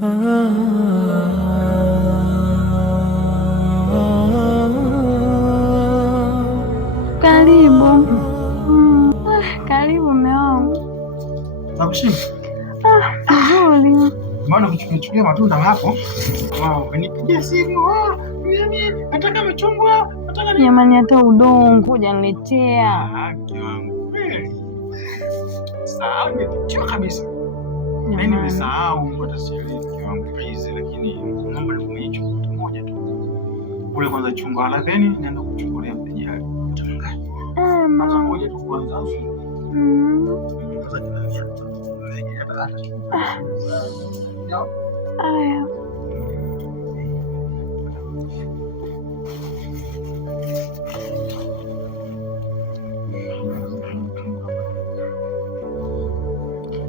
Karibu. Karibu mume wangu. Nakushukuru. Nzuri. Maana kuchukulia matunda hapo. Umenipigia simu. Mimi nataka machungwa, nataka nini? Jamani, hata udongo hujaniletea. Haki wangu. Sahau nimechua kabisa. Mimi nimesahau hata sielewi wangu hizi, lakini naomba nikumeje chungwa moja tu. Ule kwanza chungwa la theni naenda kuchukulia mteja wako. Utamngaje? Mama moja tu kwanza. Aya.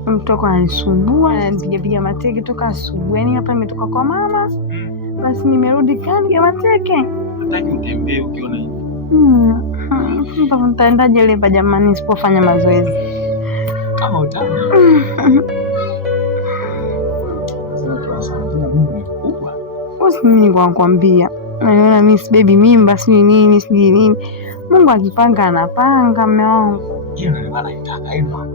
Mtoko anisumbua, ananipiga mateke toka asubuhi. Yaani hapa nimetoka kwa mama. Basi nimerudi kanipiga mateke. Nataka utembee ukiona hivi. Nitaendaje leo jamani nisipofanya mazoezi? Kama utani. Mimi nakwambia, naona mimi si baby mimba si nini. Mungu akipanga anapanga mume wangu. Hiyo ndio maana naitaka hivyo.